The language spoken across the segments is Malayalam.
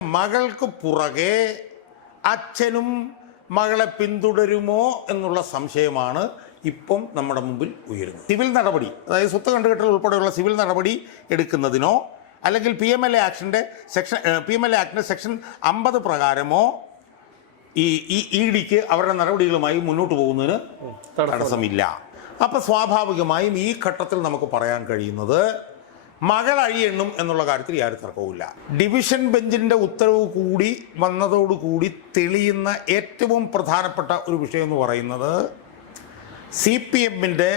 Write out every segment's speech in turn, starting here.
മകൾക്ക് പുറകെ അച്ഛനും മകളെ പിന്തുടരുമോ എന്നുള്ള സംശയമാണ് ഇപ്പം നമ്മുടെ മുമ്പിൽ ഉയരുന്നത്. സിവിൽ നടപടി, അതായത് സ്വത്ത് കണ്ടുകെട്ടൽ ഉൾപ്പെടെയുള്ള സിവിൽ നടപടി എടുക്കുന്നതിനോ അല്ലെങ്കിൽ PMLA ആക്ടിൻ്റെ സെക്ഷൻ 50 പ്രകാരമോ ഈ EDക്ക് അവരുടെ നടപടികളുമായി മുന്നോട്ട് പോകുന്നതിന് തടസ്സമില്ല. അപ്പം സ്വാഭാവികമായും ഈ ഘട്ടത്തിൽ നമുക്ക് പറയാൻ കഴിയുന്നത് മകൾ അഴിയെണ്ണും എന്നുള്ള കാര്യത്തിൽ യാതൊരു തർക്കവുമില്ല. ഡിവിഷൻ ബെഞ്ചിൻ്റെ ഉത്തരവ് കൂടി വന്നതോടുകൂടി തെളിയുന്ന ഏറ്റവും പ്രധാനപ്പെട്ട ഒരു വിഷയം എന്ന് പറയുന്നത് CPMൻ്റെ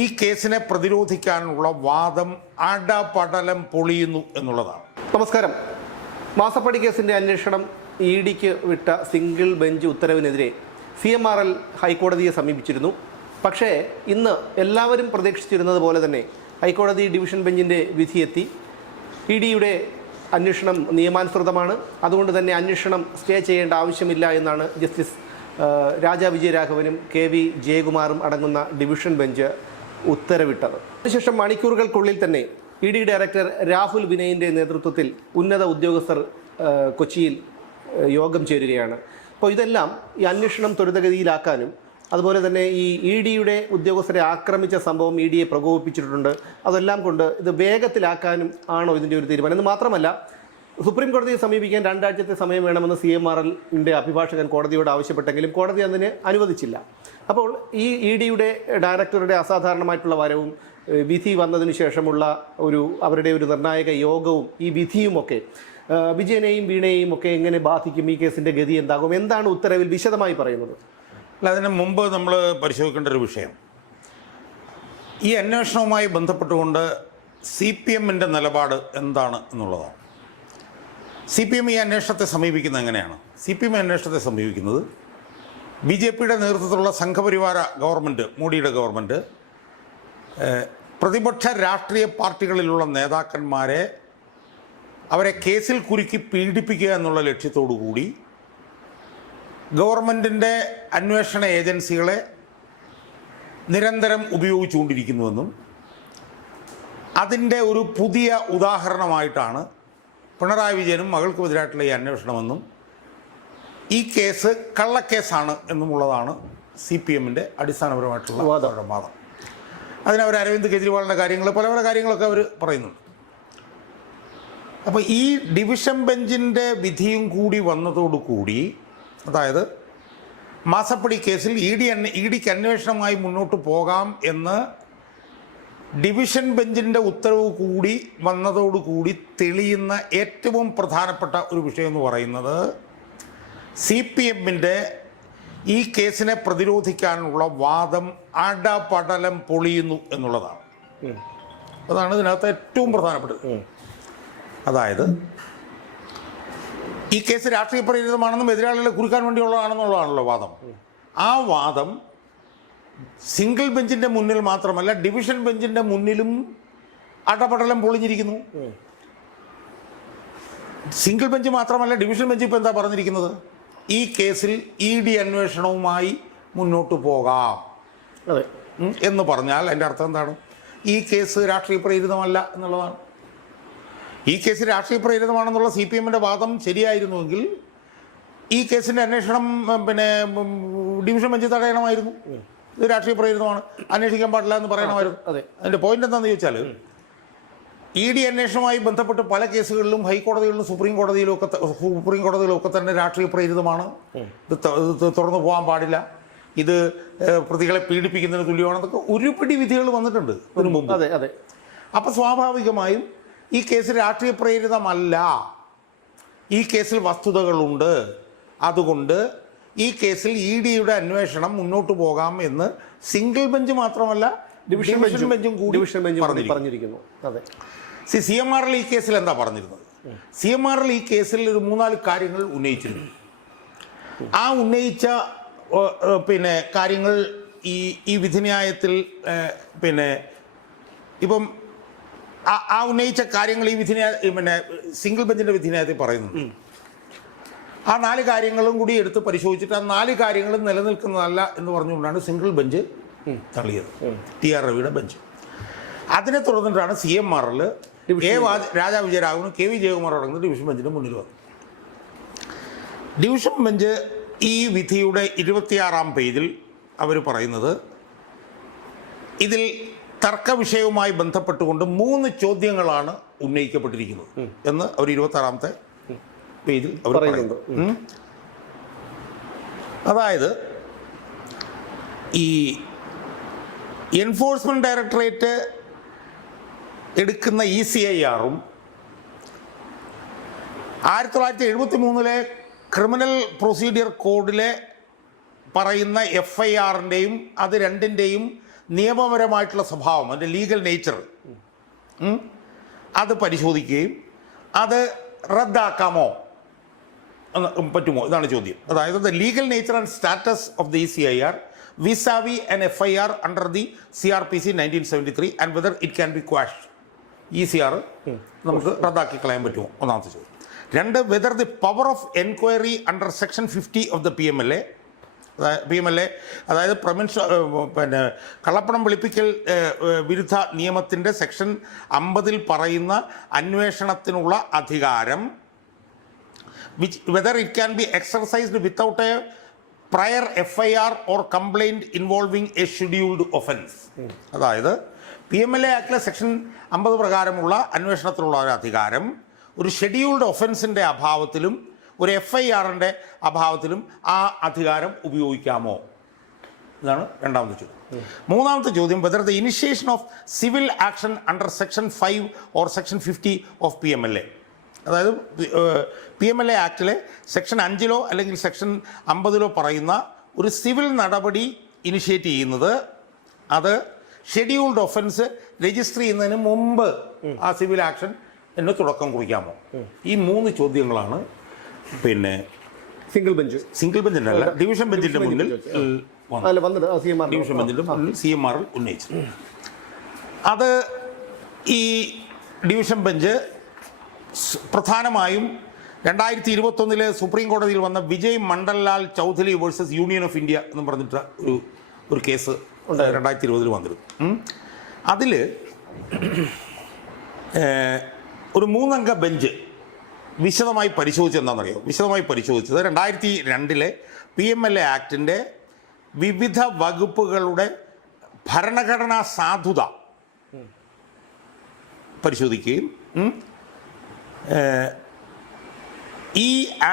ഈ കേസിനെ പ്രതിരോധിക്കാനുള്ള വാദം അടപടലം പൊളിയുന്നു എന്നുള്ളതാണ്. നമസ്കാരം. മാസപ്പടി കേസിൻ്റെ അന്വേഷണം EDക്ക് വിട്ട സിംഗിൾ ബെഞ്ച് ഉത്തരവിനെതിരെ CMRL ഹൈക്കോടതിയെ സമീപിച്ചിരുന്നു. പക്ഷേ ഇന്ന് എല്ലാവരും പ്രതീക്ഷിച്ചിരുന്നത് പോലെ തന്നെ ഹൈക്കോടതി ഡിവിഷൻ ബെഞ്ചിൻ്റെ വിധിയെത്തി. EDയുടെ അന്വേഷണം നിയമാനുസൃതമാണ്, അതുകൊണ്ട് തന്നെ അന്വേഷണം സ്റ്റേ ചെയ്യേണ്ട ആവശ്യമില്ല എന്നാണ് ജസ്റ്റിസ് രാജാ വിജയരാഘവനും KV ജയകുമാറും അടങ്ങുന്ന ഡിവിഷൻ ബെഞ്ച് ഉത്തരവിട്ടത്. അതിനുശേഷം മണിക്കൂറുകൾക്കുള്ളിൽ തന്നെ ED ഡയറക്ടർ രാഹുൽ വിനയിൻ്റെ നേതൃത്വത്തിൽ ഉന്നത ഉദ്യോഗസ്ഥർ കൊച്ചിയിൽ യോഗം ചേരുകയാണ്. അപ്പോൾ ഇതെല്ലാം ഈ അന്വേഷണം ത്വരിതഗതിയിലാക്കാനും അതുപോലെ തന്നെ ഈ EDയുടെ ഉദ്യോഗസ്ഥരെ ആക്രമിച്ച സംഭവം EDയെ പ്രകോപിപ്പിച്ചിട്ടുണ്ട്. അതെല്ലാം കൊണ്ട് ഇത് വേഗത്തിലാക്കാനും ആണോ ഇതിൻ്റെ ഒരു തീരുമാനം എന്ന് മാത്രമല്ല, സുപ്രീം കോടതിയെ സമീപിക്കാൻ 2 ആഴ്ചത്തെ സമയം വേണമെന്ന് CMRLൻ്റെ അഭിഭാഷകൻ കോടതിയോട് ആവശ്യപ്പെട്ടെങ്കിലും കോടതി അതിന് അനുവദിച്ചില്ല. അപ്പോൾ ഈ EDയുടെ ഡയറക്ടറുടെ അസാധാരണമായിട്ടുള്ള വരവും വിധി വന്നതിന് ശേഷമുള്ള അവരുടെ ഒരു നിർണായക യോഗവും ഈ വിധിയുമൊക്കെ വിജയനെയും വീണയെയും ഒക്കെ എങ്ങനെ ബാധിക്കും, ഈ കേസിൻ്റെ ഗതി എന്താകും, എന്താണ് ഉത്തരവിൽ വിശദമായി പറയുന്നത്? അല്ല, അതിന് മുമ്പ് നമ്മൾ പരിശോധിക്കേണ്ട ഒരു വിഷയം ഈ അന്വേഷണവുമായി ബന്ധപ്പെട്ടുകൊണ്ട് CPMൻ്റെ നിലപാട് എന്താണ് എന്നുള്ളതാണ്. CPM ഈ അന്വേഷണത്തെ സമീപിക്കുന്നത് എങ്ങനെയാണ്? CPM അന്വേഷണത്തെ സമീപിക്കുന്നത് BJPയുടെ നേതൃത്വത്തിലുള്ള സംഘപരിവാര ഗവൺമെൻറ്, മോഡിയുടെ ഗവൺമെൻറ് പ്രതിപക്ഷ രാഷ്ട്രീയ പാർട്ടികളിലുള്ള നേതാക്കന്മാരെ അവരെ കേസിൽ കുരുക്കി പീഡിപ്പിക്കുക എന്നുള്ള ലക്ഷ്യത്തോടു കൂടി ഗവൺമെൻറ്റിൻ്റെ അന്വേഷണ ഏജൻസികളെ നിരന്തരം ഉപയോഗിച്ചുകൊണ്ടിരിക്കുന്നുവെന്നും അതിൻ്റെ ഒരു പുതിയ ഉദാഹരണമായിട്ടാണ് പിണറായി വിജയനും മകൾക്കുമെതിരായിട്ടുള്ള ഈ അന്വേഷണമെന്നും ഈ കേസ് കള്ളക്കേസാണ് എന്നുമുള്ളതാണ് CPMൻ്റെ അടിസ്ഥാനപരമായിട്ടുള്ള വാദം. അതിനവർ അരവിന്ദ് കെജ്രിവാളിൻ്റെ കാര്യങ്ങൾ പല കാര്യങ്ങളൊക്കെ അവർ പറയുന്നുണ്ട്. അപ്പോൾ ഈ ഡിവിഷൻ ബെഞ്ചിൻ്റെ വിധിയും കൂടി വന്നതോടുകൂടി, അതായത് മാസപ്പടി കേസിൽ EDക്ക് അന്വേഷണമായി മുന്നോട്ട് പോകാം എന്ന് ഡിവിഷൻ ബെഞ്ചിൻ്റെ ഉത്തരവ് കൂടി വന്നതോടുകൂടി തെളിയുന്ന ഏറ്റവും പ്രധാനപ്പെട്ട ഒരു വിഷയം എന്ന് പറയുന്നത് CPMൻ്റെ ഈ കേസിനെ പ്രതിരോധിക്കാനുള്ള വാദം അടപടലം പൊളിയുന്നു എന്നുള്ളതാണ്. അതാണ് ഇതിനകത്ത് ഏറ്റവും പ്രധാനപ്പെട്ടത്. അതായത് ഈ കേസ് രാഷ്ട്രീയ പ്രേരിതമാണെന്നും എതിരാളികളെ കുറിക്കാൻ വേണ്ടിയുള്ളതാണെന്നുള്ളതാണല്ലോ വാദം. ആ വാദം സിംഗിൾ ബെഞ്ചിൻ്റെ മുന്നിൽ മാത്രമല്ല ഡിവിഷൻ ബെഞ്ചിൻ്റെ മുന്നിലും അടപടലം പൊളിഞ്ഞിരിക്കുന്നു. സിംഗിൾ ബെഞ്ച് മാത്രമല്ല, ഡിവിഷൻ ബെഞ്ച് ഇപ്പോൾ എന്താ പറഞ്ഞിരിക്കുന്നത്? ഈ കേസിൽ ED അന്വേഷണവുമായി മുന്നോട്ട് പോകാം എന്ന് പറഞ്ഞാൽ അതിൻ്റെ അർത്ഥം എന്താണ്? ഈ കേസ് രാഷ്ട്രീയ പ്രേരിതമല്ല എന്നുള്ളതാണ്. ഈ കേസ് രാഷ്ട്രീയ പ്രേരിതമാണെന്നുള്ള CPMൻ്റെ വാദം ശരിയായിരുന്നുവെങ്കിൽ ഈ കേസിൻ്റെ അന്വേഷണം ഡിവിഷൻ ബെഞ്ച് തടയണമായിരുന്നു. ഇത് രാഷ്ട്രീയ പ്രേരിതമാണ്, അന്വേഷിക്കാൻ പാടില്ല എന്ന് പറയണമായിരുന്നു. അതിൻ്റെ പോയിന്റ് എന്താണെന്ന് ചോദിച്ചാൽ ED അന്വേഷണവുമായി ബന്ധപ്പെട്ട് പല കേസുകളിലും ഹൈക്കോടതികളിലും സുപ്രീം കോടതിയിലും ഒക്കെ തന്നെ രാഷ്ട്രീയ പ്രേരിതമാണ്, ഇത് തുറന്നു പോകാൻ പാടില്ല, ഇത് പ്രതികളെ പീഡിപ്പിക്കുന്നതിന് തുല്യമാണെന്നൊക്കെ ഒരുപിടി വിധികൾ വന്നിട്ടുണ്ട് ഇതിനു മുമ്പ്. അപ്പോൾ സ്വാഭാവികമായും ഈ കേസ് രാഷ്ട്രീയ പ്രേരിതമല്ല, ഈ കേസിൽ വസ്തുതകളുണ്ട്, അതുകൊണ്ട് ഈ കേസിൽ EDയുടെ അന്വേഷണം മുന്നോട്ട് പോകാം എന്ന് സിംഗിൾ ബെഞ്ച് മാത്രമല്ല ഡിവിഷൻ ബെഞ്ചും കൂടി പറഞ്ഞിരിക്കുന്നു. CMRL ഈ കേസിൽ എന്താ പറഞ്ഞിരുന്നത്? CMRL ഈ കേസിൽ ഒരു 3-4 കാര്യങ്ങൾ ഉന്നയിച്ചിരുന്നു. ആ ഉന്നയിച്ച കാര്യങ്ങൾ ഈ വിധിന്യായത്തിൽ ഇപ്പം ആ ഉന്നയിച്ച കാര്യങ്ങൾ ഈ സിംഗിൾ ബെഞ്ചിൻ്റെ വിധിന്യായത്തിൽ പറയുന്നുണ്ട്. ആ 4 കാര്യങ്ങളും കൂടി എടുത്ത് പരിശോധിച്ചിട്ട് ആ 4 കാര്യങ്ങളും നിലനിൽക്കുന്നതല്ല എന്ന് പറഞ്ഞുകൊണ്ടാണ് സിംഗിൾ ബെഞ്ച് തള്ളിയത്, TR രവിയുടെ ബെഞ്ച്. അതിനെ തുടർന്നിട്ടാണ് CMRL രാജാ വിജയരാഘവനും കെ വി ജയകുമാർ അടങ്ങുന്ന ഡിവിഷൻ ബെഞ്ചിന് മുന്നിൽ വന്നു. ഡിവിഷൻ ബെഞ്ച് ഈ വിധിയുടെ 26-ാം പേജിൽ അവർ പറയുന്നത് ഇതിൽ തർക്ക വിഷയവുമായി ബന്ധപ്പെട്ടുകൊണ്ട് 3 ചോദ്യങ്ങളാണ് ഉന്നയിക്കപ്പെട്ടിരിക്കുന്നത് എന്ന് അവർ 26-ാമത്തെ പേജിൽ അവർ പറയുന്നുണ്ട്. അതായത് ഈ എൻഫോഴ്സ്മെന്റ് ഡയറക്ടറേറ്റ് എടുക്കുന്ന ECIR-ഉം 1973 ക്രിമിനൽ പ്രൊസീഡിയർ കോഡിലെ പറയുന്ന FIR-ൻ്റെയും അത് രണ്ടിൻ്റെയും നിയമപരമായിട്ടുള്ള സ്വഭാവം, അതിൻ്റെ ലീഗൽ നേച്ചർ അത് പരിശോധിക്കുകയും അത് റദ്ദാക്കാമോ പറ്റുമോ ഇതാണ് ചോദ്യം. അതായത് the legal nature and status of the ECIR vis-a-vis an FIR under the CRPC 1973 and whether it can be quashed. ECR നമുക്ക് റദ്ദാക്കി കളയാൻ പറ്റുമോ ഒന്നാമത്തെ ചോദ്യം. 2, whether the power of enquiry under section 50 of the PMLA അതായത് പിന്നെ കള്ളപ്പണം വെളുപ്പിക്കൽ വിരുദ്ധ നിയമത്തിൻ്റെ സെക്ഷൻ 50 പറയുന്ന അന്വേഷണത്തിനുള്ള അധികാരം whether it can be exercised without a prior FIR or complaint involving a scheduled offense. അതായത് PMLA ആക്ടിലെ സെക്ഷൻ 50 പ്രകാരമുള്ള അന്വേഷണത്തിനുള്ള ഒരു അധികാരം ഒരു ഷെഡ്യൂൾഡ് ഒഫൻസിൻ്റെ അഭാവത്തിലും ഒരു FIR-ൻ്റെ അഭാവത്തിലും ആ അധികാരം ഉപയോഗിക്കാമോ ഇതാണ് രണ്ടാമത്തെ ചോദ്യം. മൂന്നാമത്തെ ചോദ്യം whether the initiation of civil action under section 5 or section 50 of PMLA, അതായത് PMLA ആക്ടിലെ സെക്ഷൻ 5 അല്ലെങ്കിൽ സെക്ഷൻ 50 പറയുന്ന ഒരു സിവിൽ നടപടി ഇനിഷ്യേറ്റ് ചെയ്യുന്നത് അത് ഷെഡ്യൂൾഡ് ഒഫൻസ് രജിസ്റ്റർ ചെയ്യുന്നതിന് മുമ്പ് ആ സിവിൽ ആക്ഷൻ എന്ന് തുടക്കം കുറിക്കാമോ? ഈ 3 ചോദ്യങ്ങളാണ് പിന്നെ സിംഗിൾ ബെഞ്ചിൻ്റെ ഡിവിഷൻ ബെഞ്ചിൻ്റെ മുന്നിൽ ഡിവിഷൻ ബെഞ്ചിൻ്റെ മുന്നിൽ CMR ഉന്നയിച്ചത്. അത് ഈ ഡിവിഷൻ ബെഞ്ച് പ്രധാനമായും 2021 സുപ്രീം കോടതിയിൽ വന്ന Vijay Madanlal Choudhary versus union of India എന്ന് പറഞ്ഞിട്ട് ഒരു കേസ് 2020 വന്നിരുന്നു. അതിൽ ഒരു 3-അംഗ ബെഞ്ച് വിശദമായി പരിശോധിച്ചത് എന്താണെന്നറിയോ? വിശദമായി പരിശോധിച്ചത് 2002 PMLA ആക്ടിൻ്റെ വിവിധ വകുപ്പുകളുടെ ഭരണഘടനാ സാധുത പരിശോധിക്കുകയും ഈ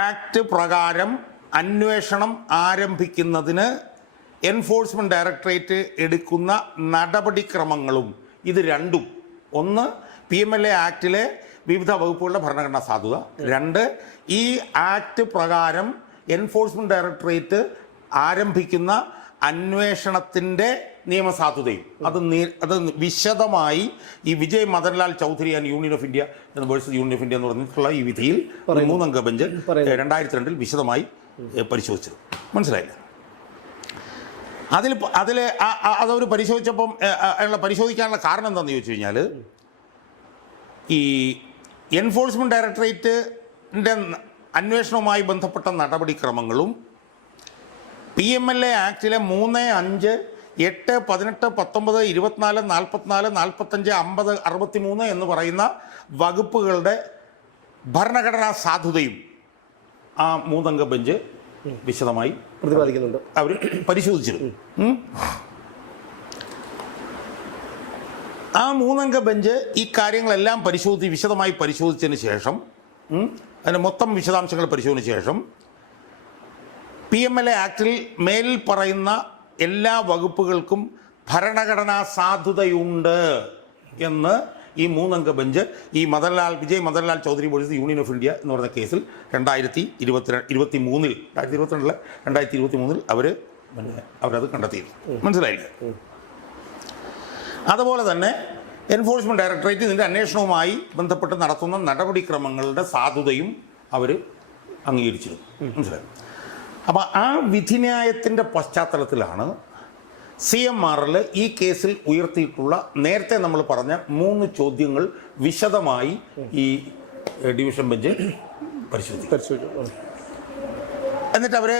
ആക്ട് പ്രകാരം അന്വേഷണം ആരംഭിക്കുന്നതിന് എൻഫോഴ്സ്മെൻറ്റ് ഡയറക്ടറേറ്റ് എടുക്കുന്ന നടപടിക്രമങ്ങളും ഇത് രണ്ടും, ഒന്ന് PMLA ആക്ടിലെ വിവിധ വകുപ്പുകളുടെ ഭരണഘടനാ സാധുത, 2 ഈ ആക്ട് പ്രകാരം എൻഫോഴ്സ്മെൻറ്റ് ഡയറക്ടറേറ്റ് ആരംഭിക്കുന്ന അന്വേഷണത്തിൻ്റെ നിയമസാധുതയും അത് വിശദമായി ഈ Vijay Madanlal Chaudhary and union of India versus union of India എന്ന് പറഞ്ഞിട്ടുള്ള ഈ വിധിയിൽ 3-അംഗ ബെഞ്ച് 2002 വിശദമായി പരിശോധിച്ചത്. മനസ്സിലായില്ല? അതവർ പരിശോധിച്ചപ്പം പരിശോധിക്കാനുള്ള കാരണം എന്താണെന്ന് ചോദിച്ചു കഴിഞ്ഞാൽ ഈ എൻഫോഴ്സ്മെൻറ്റ് ഡയറക്ടറേറ്റിൻ്റെ അന്വേഷണവുമായി ബന്ധപ്പെട്ട നടപടിക്രമങ്ങളും PMLA ആക്ടിലെ 3, 5, 8, 18, 19, 24, 44, 45, 50, 63 എന്ന് പറയുന്ന വകുപ്പുകളുടെ ഭരണഘടനാ സാധുതയും ആ 3-അംഗ ബെഞ്ച് വിശദമായി പ്രതിപാദിക്കുന്നുണ്ട്. അവർ പരിശോധിച്ചിരുന്നു. ആ 3-അംഗ ബെഞ്ച് ഈ കാര്യങ്ങളെല്ലാം വിശദമായി പരിശോധിച്ചതിന് ശേഷം, അതിൻ്റെ മൊത്തം വിശദാംശങ്ങൾ പരിശോധിച്ച ശേഷം PMLA ആക്ടിൽ മേലിൽ പറയുന്ന എല്ലാ വകുപ്പുകൾക്കും ഭരണഘടനാ സാധുതയുണ്ട് എന്ന് ഈ 3-അംഗ ബെഞ്ച് ഈ Vijay Madanlal Chaudhary versus union of India എന്ന് പറയുന്ന കേസിൽ 2023 അവരത് കണ്ടെത്തിയിരുന്നു. മനസ്സിലായില്ലേ? അതുപോലെ തന്നെ എൻഫോഴ്സ്മെൻറ്റ് ഡയറക്ടറേറ്റ് ഇതിൻ്റെ അന്വേഷണവുമായി ബന്ധപ്പെട്ട് നടത്തുന്ന നടപടിക്രമങ്ങളുടെ സാധുതയും അവർ അംഗീകരിച്ചിരുന്നു. മനസ്സിലായി? അപ്പോൾ ആ വിധിന്യായത്തിൻ്റെ പശ്ചാത്തലത്തിലാണ് CMRൽ ഈ കേസിൽ ഉയർത്തിയിട്ടുള്ള നേരത്തെ നമ്മൾ പറഞ്ഞ 3 ചോദ്യങ്ങൾ വിശദമായി ഈ ഡിവിഷൻ ബെഞ്ച് പരിശോധിച്ചു. എന്നിട്ട് അവർ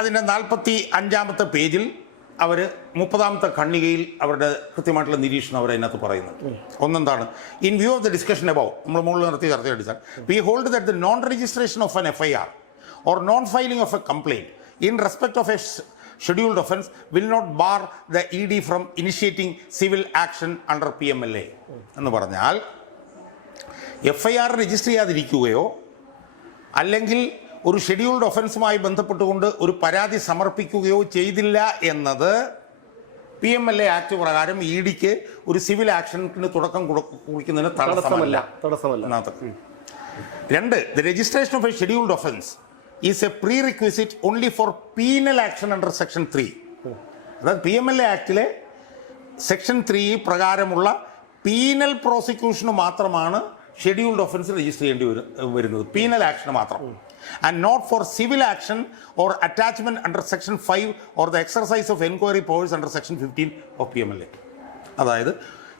അതിൻ്റെ 45-ാമത്തെ പേജിൽ അവർ 30ാമത്തെ ഖണ്ഡികയിൽ അവരുടെ കൃത്യമായിട്ടുള്ള നിരീക്ഷണം അവർ അതിനകത്ത് പറയുന്നത്. ഒന്നെന്താണ്, in view of the discussion above, നമ്മൾ മുകളിൽ നിർത്തി ചർച്ച അടിച്ചാൽ, we hold that the non registration of an FIR or non filing of a complaint in respect of a scheduled offence will not bar the ED from initiating civil action under PMLA. എന്ന് പറഞ്ഞാൽ FIR രജിസ്റ്റർ ചെയ്യാതിരിക്കുകയോ അല്ലെങ്കിൽ ഒരു ഷെഡ്യൂൾഡ് ഒഫൻസുമായി ബന്ധപ്പെട്ടുകൊണ്ട് ഒരു പരാതി സമർപ്പിക്കുകയോ ചെയ്തില്ല എന്നത് PMLA ആക്ട് പ്രകാരം EDക്ക് ഒരു സിവിൽ ആക്ഷന് തുടക്കം കുറിക്കുന്നതിന് തടസ്സമല്ല. രണ്ട്, the registration of A scheduled offence is a prerequisite only for penal action under section 3. അതായത് PMLA ആക്ടിലെ സെക്ഷൻ 3 പ്രകാരമുള്ള പീനൽ പ്രോസിക്യൂഷന് മാത്രമാണ് ഷെഡ്യൂൾഡ് ഒഫൻസ് രജിസ്റ്റർ ചെയ്യേണ്ടി വരുന്നത്, പീനൽ ആക്ഷന് മാത്രം. And not for civil action or attachment under section 5 or the exercise of enquiry powers under section 15 of PMLA. അതായത്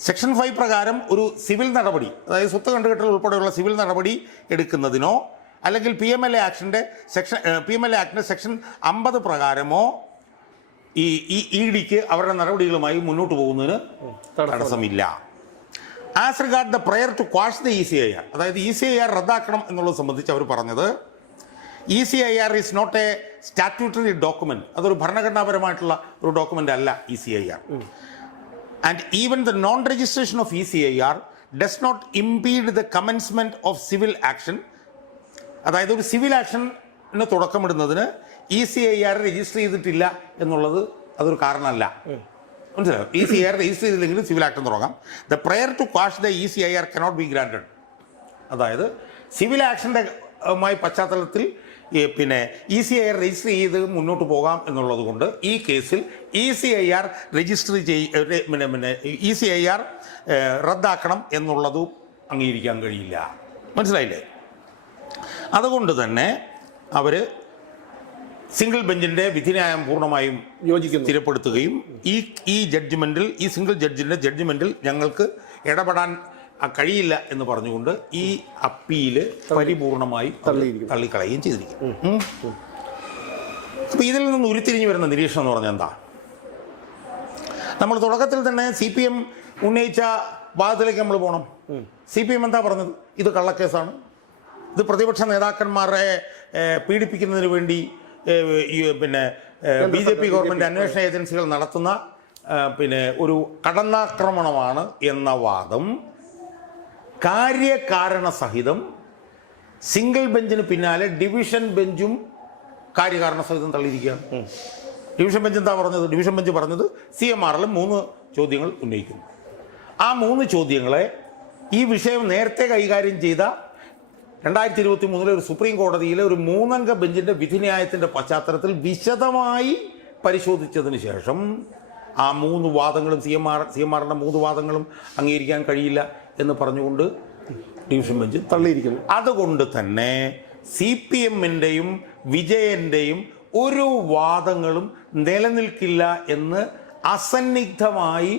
സെക്ഷൻ 5 പ്രകാരം ഒരു സിവിൽ നടപടി, അതായത് സ്വത്ത് കണ്ടുകെട്ടൽ ഉൾപ്പെടെയുള്ള സിവിൽ നടപടി എടുക്കുന്നതിനോ അല്ലെങ്കിൽ PMLA ആക്ടിൻ്റെ സെക്ഷൻ 50 പ്രകാരമോ ഈ EDക്ക് അവരുടെ നടപടികളുമായി മുന്നോട്ട് പോകുന്നതിന് തടസ്സമില്ല. As regard the prayer to quash the ECIR, അതായത് ECIR റദ്ദാക്കണം എന്നുള്ളത് സംബന്ധിച്ച് അവർ പറഞ്ഞത്, ECIR is not a statutory document, അതൊരു ഭരണഘടനാപരമായിട്ടുള്ള ഒരു ഡോക്യുമെന്റ് അല്ല ECIR. And even the non registration of ECIR does not impede the commencement of civil action. അതായത് ഒരു സിവിൽ ആക്ഷന് തുടക്കമിടുന്നതിന് ECIR രജിസ്റ്റർ ചെയ്തിട്ടില്ല എന്നുള്ളത് അതൊരു കാരണമല്ല. മനസ്സിലായോ? ECIR രജിസ്റ്റർ ചെയ്തില്ലെങ്കിലും സിവിൽ ആക്ഷൻ തുടങ്ങാം. The prayer to quash the ECIR cannot be granted. അതായത് സിവിൽ ആക്ഷൻ്റെ പശ്ചാത്തലത്തിൽ പിന്നെ ECIR രജിസ്റ്റർ ചെയ്ത് മുന്നോട്ട് പോകാം എന്നുള്ളത് കൊണ്ട് ഈ കേസിൽ ECIR രജിസ്റ്റർ ECIR റദ്ദാക്കണം എന്നുള്ളതും അംഗീകരിക്കാൻ കഴിയില്ല. മനസ്സിലായില്ലേ? അതുകൊണ്ട് തന്നെ അവർ സിംഗിൾ ബെഞ്ചിൻ്റെ വിധിന്യായം പൂർണ്ണമായും സ്ഥിരപ്പെടുത്തുകയും ഈ ജഡ്ജ്മെൻറ്റിൽ, ഈ സിംഗിൾ ജഡ്ജിൻ്റെ ജഡ്ജ്മെൻറ്റിൽ ഞങ്ങൾക്ക് ഇടപെടാൻ കഴിയില്ല എന്ന് പറഞ്ഞുകൊണ്ട് ഈ അപ്പീല് പരിപൂർണമായി തള്ളിക്കളയുകയും ചെയ്തിരിക്കും. അപ്പോൾ ഇതിൽ നിന്ന് ഉരുത്തിരിഞ്ഞു വരുന്ന നിരീക്ഷണം എന്ന് പറഞ്ഞാൽ എന്താ? നമ്മൾ തുടക്കത്തിൽ തന്നെ CPM ഉന്നയിച്ച വാദത്തിലേക്ക് നമ്മൾ പോകണം. CPM എന്താ പറഞ്ഞത്? ഇത് കള്ളക്കേസാണ്, ഇത് പ്രതിപക്ഷ നേതാക്കന്മാരെ പീഡിപ്പിക്കുന്നതിന് വേണ്ടി പിന്നെ BJP ഗവൺമെൻറ് അന്വേഷണ ഏജൻസികൾ നടത്തുന്ന പിന്നെ ഒരു കടന്നാക്രമണമാണ് എന്ന വാദം കാര്യകാരണ സഹിതം സിംഗിൾ ബെഞ്ചിന് പിന്നാലെ ഡിവിഷൻ ബെഞ്ചും കാര്യകാരണ സഹിതം തള്ളിയിരിക്കുകയാണ്. ഡിവിഷൻ ബെഞ്ച് എന്താ പറഞ്ഞത്? ഡിവിഷൻ ബെഞ്ച് പറഞ്ഞത് CMRL 3 ചോദ്യങ്ങൾ ഉന്നയിക്കുന്നു. ആ 3 ചോദ്യങ്ങളെ ഈ വിഷയം നേരത്തെ കൈകാര്യം ചെയ്ത 2023 ഒരു സുപ്രീം കോടതിയിലെ ഒരു 3-അംഗ ബെഞ്ചിൻ്റെ വിധിന്യായത്തിൻ്റെ പശ്ചാത്തലത്തിൽ വിശദമായി പരിശോധിച്ചതിന് ശേഷം ആ 3 വാദങ്ങളും CMRന്റെ 3 വാദങ്ങളും അംഗീകരിക്കാൻ കഴിയില്ല എന്ന് പറഞ്ഞുകൊണ്ട് ഡിവിഷൻ ബെഞ്ച് തള്ളിയിരിക്കുന്നു. അതുകൊണ്ട് തന്നെ CPMൻ്റെയും വിജയൻ്റെയും ഒരു വാദങ്ങളും നിലനിൽക്കില്ല എന്ന് അസന്നിഗ്ധമായി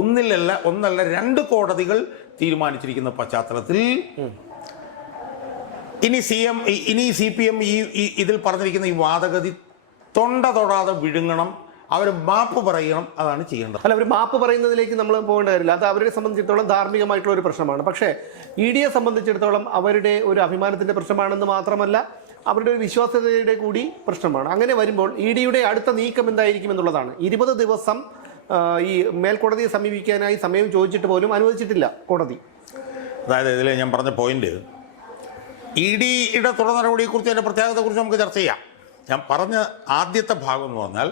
ഒന്നല്ല 2 കോടതികൾ തീരുമാനിച്ചിരിക്കുന്ന പശ്ചാത്തലത്തിൽ ഇനി CPM ഇതിൽ പറഞ്ഞിരിക്കുന്ന ഈ വാദഗതി തൊണ്ട തൊടാതെ വിഴുങ്ങണം, അവർ മാപ്പ് പറയണം. അതാണ് ചെയ്യേണ്ടത്. അല്ല, അവർ മാപ്പ് പറയുന്നതിലേക്ക് നമ്മൾ പോകേണ്ട കാര്യമില്ല. അത് അവരെ സംബന്ധിച്ചിടത്തോളം ധാർമ്മികമായിട്ടുള്ള ഒരു പ്രശ്നമാണ്. പക്ഷേ EDയെ സംബന്ധിച്ചിടത്തോളം അവരുടെ ഒരു അഭിമാനത്തിൻ്റെ പ്രശ്നമാണെന്ന് മാത്രമല്ല, അവരുടെ ഒരു വിശ്വാസ്യതയുടെ കൂടി പ്രശ്നമാണ്. അങ്ങനെ വരുമ്പോൾ EDയുടെ അടുത്ത നീക്കം എന്തായിരിക്കും എന്നുള്ളതാണ്. 20 ദിവസം ഈ മേൽക്കോടതിയെ സമീപിക്കാനായി സമയം ചോദിച്ചിട്ട് പോലും അനുവദിച്ചിട്ടില്ല കോടതി. അതായത് ഇതിൽ ഞാൻ പറഞ്ഞ പോയിന്റ്, EDയുടെ തുടർ നടപടിയെക്കുറിച്ച്, അതിൻ്റെ പ്രത്യേകതയെക്കുറിച്ച് നമുക്ക് ചർച്ച ചെയ്യാം. ഞാൻ പറഞ്ഞ ആദ്യത്തെ ഭാഗം എന്ന് പറഞ്ഞാൽ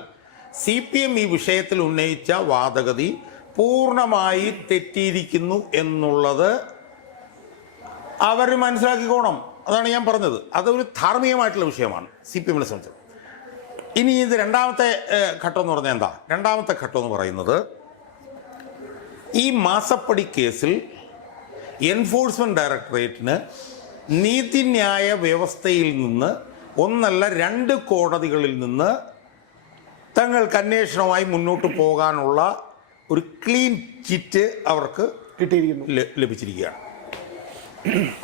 CPM ഈ വിഷയത്തിൽ ഉന്നയിച്ച വാദഗതി പൂർണ്ണമായി തെറ്റിയിരിക്കുന്നു എന്നുള്ളത് അവർ മനസ്സിലാക്കിക്കോണം. അതാണ് ഞാൻ പറഞ്ഞത്. അതൊരു ധാർമ്മികമായിട്ടുള്ള വിഷയമാണ് CPMനെ സംബന്ധിച്ചത്. ഇനി ഇത് രണ്ടാമത്തെ ഘട്ടം എന്ന് പറഞ്ഞാൽ എന്താ? രണ്ടാമത്തെ ഘട്ടം എന്ന് പറയുന്നത്, ഈ മാസപ്പടി കേസിൽ എൻഫോഴ്സ്മെൻറ്റ് ഡയറക്ടറേറ്റിന് നീതിന്യായ വ്യവസ്ഥയിൽ നിന്ന് ഒന്നല്ല 2 കോടതികളിൽ നിന്ന് തങ്ങൾക്ക് അന്വേഷണവുമായി മുന്നോട്ട് പോകാനുള്ള ഒരു ക്ലീൻ ചിറ്റ് അവർക്ക് ലഭിച്ചിരിക്കുകയാണ്.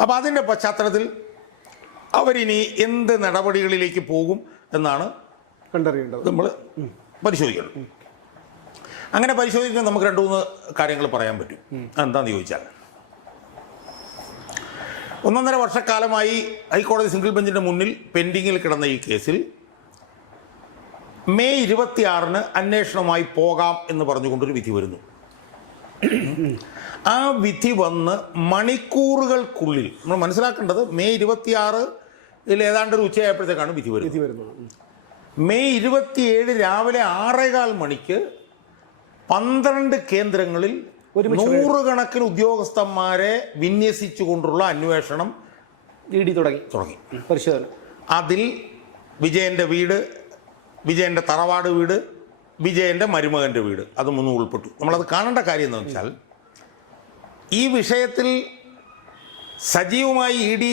അപ്പോൾ അതിൻ്റെ പശ്ചാത്തലത്തിൽ അവരിനി എന്ത് നടപടികളിലേക്ക് പോകും എന്നാണ് കണ്ടറിയേണ്ടത്, നമ്മൾ പരിശോധിക്കണം. അങ്ങനെ പരിശോധിക്കുമ്പോൾ നമുക്ക് 2-3 കാര്യങ്ങൾ പറയാൻ പറ്റും. എന്താണെന്ന് ചോദിച്ചാൽ, 1.5 വർഷക്കാലമായി ഹൈക്കോടതി സിംഗിൾ ബെഞ്ചിൻ്റെ മുന്നിൽ പെൻഡിങ്ങിൽ കിടന്ന ഈ കേസിൽ മെയ് 26-ന് അന്വേഷണവുമായി പോകാം എന്ന് പറഞ്ഞുകൊണ്ടൊരു വിധി വരുന്നു. ആ വിധി വന്ന് മണിക്കൂറുകൾക്കുള്ളിൽ നമ്മൾ മനസ്സിലാക്കേണ്ടത് മെയ് 26-ൽ ഏതാണ്ട് ഒരു ഉച്ചയായപ്പോഴത്തേക്കാണ് വിധി വരുന്നത്. മെയ് 27 രാവിലെ 6:15 മണിക്ക് 12 കേന്ദ്രങ്ങളിൽ 100 ഉദ്യോഗസ്ഥന്മാരെ വിന്യസിച്ചുകൊണ്ടുള്ള അന്വേഷണം തുടങ്ങി. പരിശോധന. അതിൽ വിജയൻ്റെ വീട്, വിജയൻ്റെ തറവാട് വീട്, വിജയൻ്റെ മരുമകൻ്റെ വീട്, അത് 3 ഉൾപ്പെട്ടു. നമ്മളത് കാണേണ്ട കാര്യം എന്ന് വെച്ചാൽ, ഈ വിഷയത്തിൽ സജീവമായി ED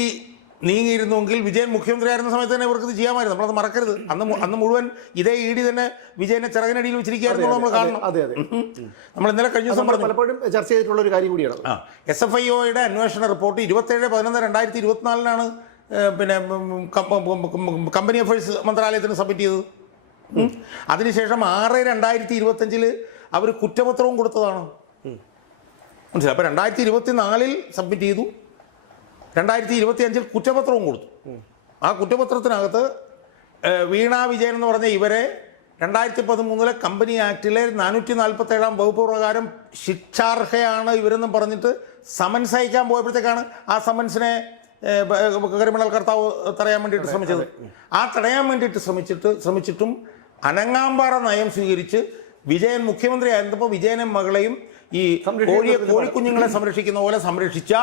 നീങ്ങിയിരുന്നുവെങ്കിൽ വിജയൻ മുഖ്യമന്ത്രി ആയിരുന്ന സമയത്ത് തന്നെ ഇവർക്ക് ഇത് ചെയ്യാമായിരുന്നു. നമ്മളത് മറക്കരുത്. അന്ന് മുഴുവൻ ഇതേ ED തന്നെ വിജയനെ ചിറകിനടിയിൽ വെച്ചിരിക്കുകയായിരുന്നു. നമ്മൾ കാണണം. നമ്മൾ ഇന്നലെ കഴിഞ്ഞ ദിവസം പലപ്പോഴും ചർച്ച ചെയ്തിട്ടുള്ള ഒരു കാര്യം കൂടിയാണ്. SFIOയുടെ അന്വേഷണ റിപ്പോർട്ട് 27/11/2024 പിന്നെ കമ്പനി അഫയേഴ്സ് മന്ത്രാലയത്തിന് സബ്മിറ്റ് ചെയ്തത്. അതിനുശേഷം 6/2025 അവർ കുറ്റപത്രവും കൊടുത്തതാണ്. മനസ്സിലായി? അപ്പോൾ 2024 സബ്മിറ്റ് ചെയ്തു, 2025 കുറ്റപത്രവും കൊടുത്തു. ആ കുറ്റപത്രത്തിനകത്ത് വീണ വിജയൻ എന്ന് പറഞ്ഞ ഇവരെ 2013 കമ്പനി ആക്ടിലെ 447 വകുപ്പ് പ്രകാരം ശിക്ഷാർഹയാണ് ഇവരെന്നും പറഞ്ഞിട്ട് സമൻസ് അയക്കാൻ പോയപ്പോഴത്തേക്കാണ് ആ സമൻസിനെ ക്രിമിനൽ കർത്താവ് തടയാൻ വേണ്ടിയിട്ട് ശ്രമിച്ചത്. ആ തടയാൻ വേണ്ടിയിട്ട് ശ്രമിച്ചിട്ടും അനങ്ങാമ്പാറ നയം സ്വീകരിച്ച് വിജയൻ മുഖ്യമന്ത്രി ആയിരുന്നപ്പോൾ വിജയനെ മകളെയും ഈ കോഴിക്കുഞ്ഞുങ്ങളെ സംരക്ഷിക്കുന്ന പോലെ സംരക്ഷിച്ച